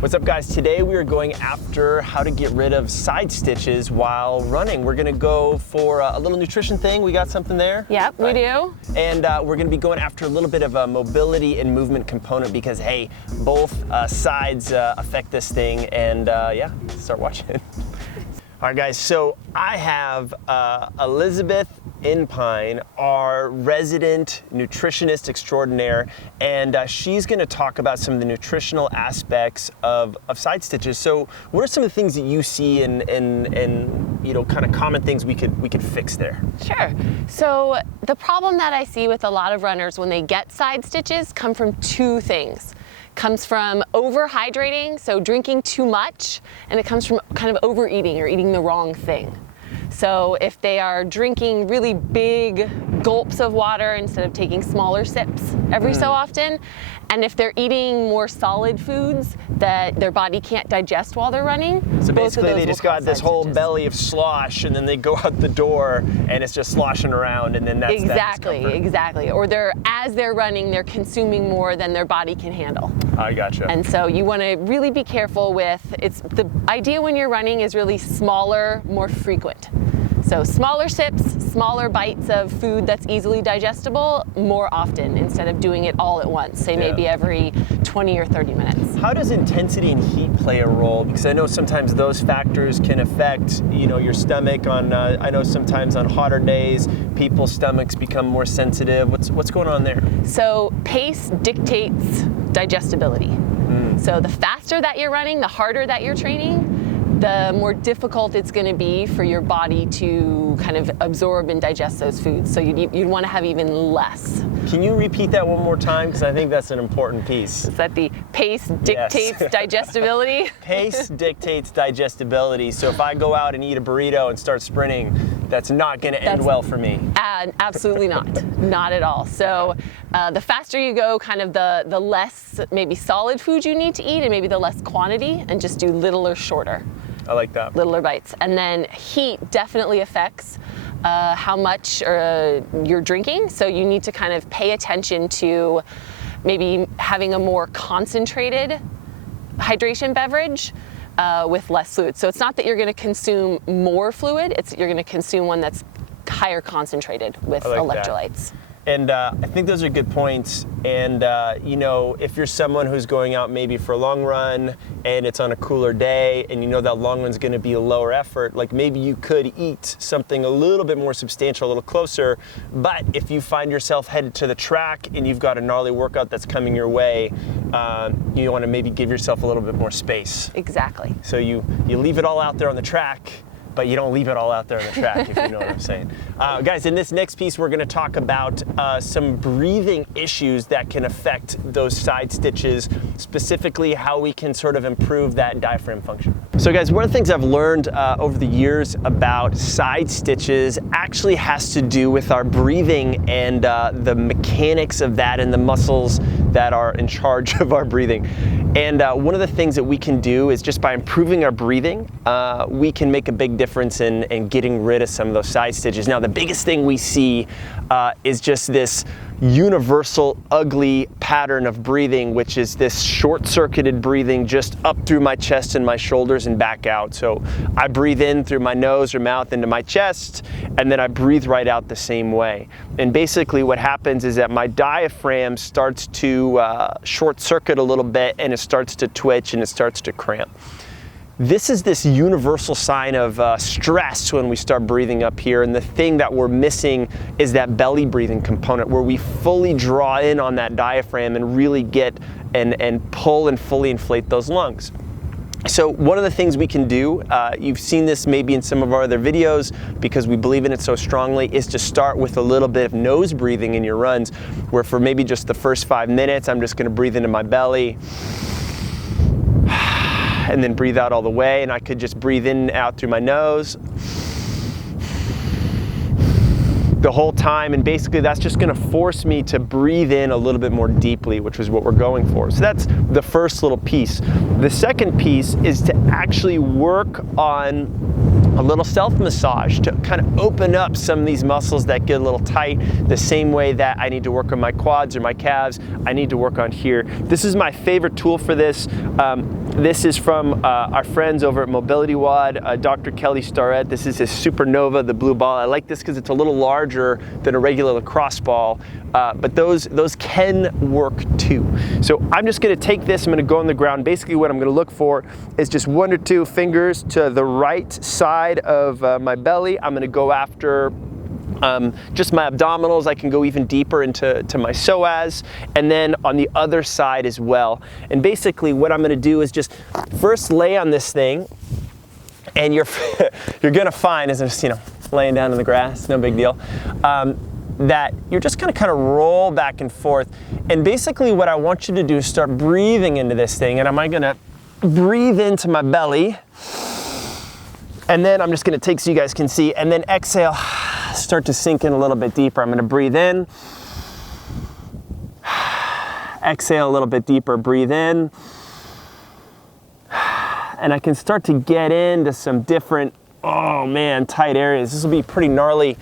What's up, guys? Today we are going after how to get rid of side stitches while running. We're gonna go for a little nutrition thing. We got something there? Yep, we do. And we're gonna be going after a little bit of a mobility and movement component because, hey, both sides affect this thing. And yeah, start watching. All right, guys, so I have Elizabeth Inpyn, our resident nutritionist extraordinaire, and she's gonna talk about some of the nutritional aspects of side stitches. So what are some of the things that you see and you know, kind of common things we could fix there? Sure. So the problem that I see with a lot of runners when they get side stitches come from two things. Comes from overhydrating, so drinking too much, and it comes from kind of overeating or eating the wrong thing. So if they are drinking really big gulps of water instead of taking smaller sips every so often, and if they're eating more solid foods that their body can't digest while they're running, so basically they just got this whole belly of slosh, and then they go out the door and it's just sloshing around, and then that's exactly. Or as they're running, they're consuming more than their body can handle. I gotcha. And so you want to really be careful with the idea when you're running is really smaller, more frequent. So smaller sips, smaller bites of food that's easily digestible more often instead of doing it all at once, say maybe every 20 or 30 minutes. How does intensity and heat play a role? Because I know sometimes those factors can affect, you know, your stomach on, I know sometimes on hotter days, people's stomachs become more sensitive. What's going on there? So pace dictates digestibility. So the faster that you're running, the harder that you're training, the more difficult it's going to be for your body to kind of absorb and digest those foods. So you'd want to have even less. Can you repeat that one more time? Because I think that's an important piece. Is that the pace dictates digestibility? Pace dictates digestibility. So if I go out and eat a burrito and start sprinting, that's not going to end well for me. Absolutely not. Not at all. So the faster you go, kind of the less maybe solid food you need to eat, and maybe the less quantity, and just do littler, shorter. I like that. Littler bites. And then heat definitely affects how much you're drinking. So you need to kind of pay attention to maybe having a more concentrated hydration beverage with less fluid. So it's not that you're going to consume more fluid, you're going to consume one that's higher concentrated with electrolytes. And I think those are good points. And you know, if you're someone who's going out maybe for a long run and it's on a cooler day and you know that long run's gonna be a lower effort, like maybe you could eat something a little bit more substantial, a little closer. But if you find yourself headed to the track and you've got a gnarly workout that's coming your way, you wanna maybe give yourself a little bit more space. Exactly. So you leave it all out there on the track, but you don't leave it all out there on the track, if you know what I'm saying. Guys, in this next piece, we're gonna talk about some breathing issues that can affect those side stitches, specifically how we can sort of improve that diaphragm function. So guys, one of the things I've learned over the years about side stitches actually has to do with our breathing and the mechanics of that and the muscles that are in charge of our breathing. And one of the things that we can do is just by improving our breathing, we can make a big difference in getting rid of some of those side stitches. Now, the biggest thing we see is just this universal ugly pattern of breathing, which is this short-circuited breathing just up through my chest and my shoulders and back out. So I breathe in through my nose or mouth into my chest, and then I breathe right out the same way. And basically what happens is that my diaphragm starts to short-circuit a little bit, and it starts to twitch and it starts to cramp. This is this universal sign of stress when we start breathing up here, and the thing that we're missing is that belly breathing component where we fully draw in on that diaphragm and really get and pull and fully inflate those lungs. So one of the things we can do, you've seen this maybe in some of our other videos because we believe in it so strongly, is to start with a little bit of nose breathing in your runs, where for maybe just the first 5 minutes, I'm just gonna breathe into my belly, and then breathe out all the way, and I could just breathe in and out through my nose the whole time, and basically that's just gonna force me to breathe in a little bit more deeply, which is what we're going for. So that's the first little piece. The second piece is to actually work on a little self-massage to kind of open up some of these muscles that get a little tight, the same way that I need to work on my quads or my calves, I need to work on here. This is my favorite tool for this. This is from our friends over at Mobility WOD, Dr. Kelly Starrett. This is his Supernova, the blue ball. I like this because it's a little larger than a regular lacrosse ball, but those can work too. So I'm just gonna take this, I'm gonna go on the ground. Basically what I'm gonna look for is just 1 or 2 fingers to the right side of my belly. I'm gonna go after just my abdominals. I can go even deeper into my psoas, and then on the other side as well. And basically what I'm gonna do is just first lay on this thing, and you're gonna find, as I'm just, laying down in the grass, no big deal, that you're just gonna kind of roll back and forth. And basically what I want you to do is start breathing into this thing, and I'm gonna breathe into my belly, and then I'm just gonna take so you guys can see, and then exhale, start to sink in a little bit deeper. I'm gonna breathe in, exhale a little bit deeper, breathe in, and I can start to get into some different, oh man, tight areas. This will be pretty gnarly.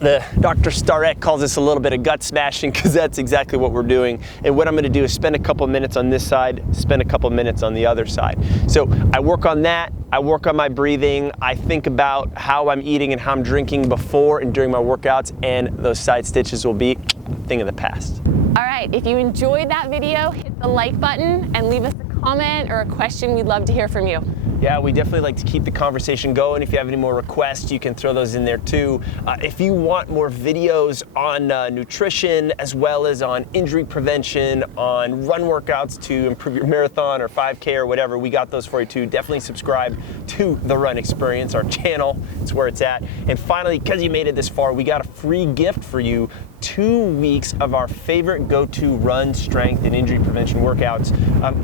The Dr. Starrett calls this a little bit of gut smashing, because that's exactly what we're doing. And what I'm gonna do is spend a couple minutes on this side, spend a couple minutes on the other side. So I work on that, I work on my breathing, I think about how I'm eating and how I'm drinking before and during my workouts, and those side stitches will be a thing of the past. All right, if you enjoyed that video, hit the like button and leave us a comment or a question. We'd love to hear from you. Yeah, we definitely like to keep the conversation going. If you have any more requests, you can throw those in there too. If you want more videos on nutrition, as well as on injury prevention, on run workouts to improve your marathon or 5K or whatever, we got those for you too. Definitely subscribe to The Run Experience, our channel. It's where it's at. And finally, because you made it this far, we got a free gift for you. 2 weeks of our favorite go-to run, strength, and injury prevention workouts.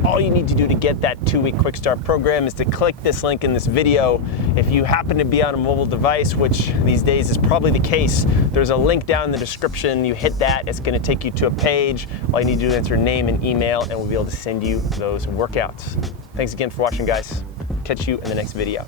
All you need to do to get that 2-week quick start program is to click this link in this video. If you happen to be on a mobile device, which these days is probably the case, there's a link down in the description. You hit that, it's gonna take you to a page. All you need to do is enter name and email, and we'll be able to send you those workouts. Thanks again for watching, guys. Catch you in the next video.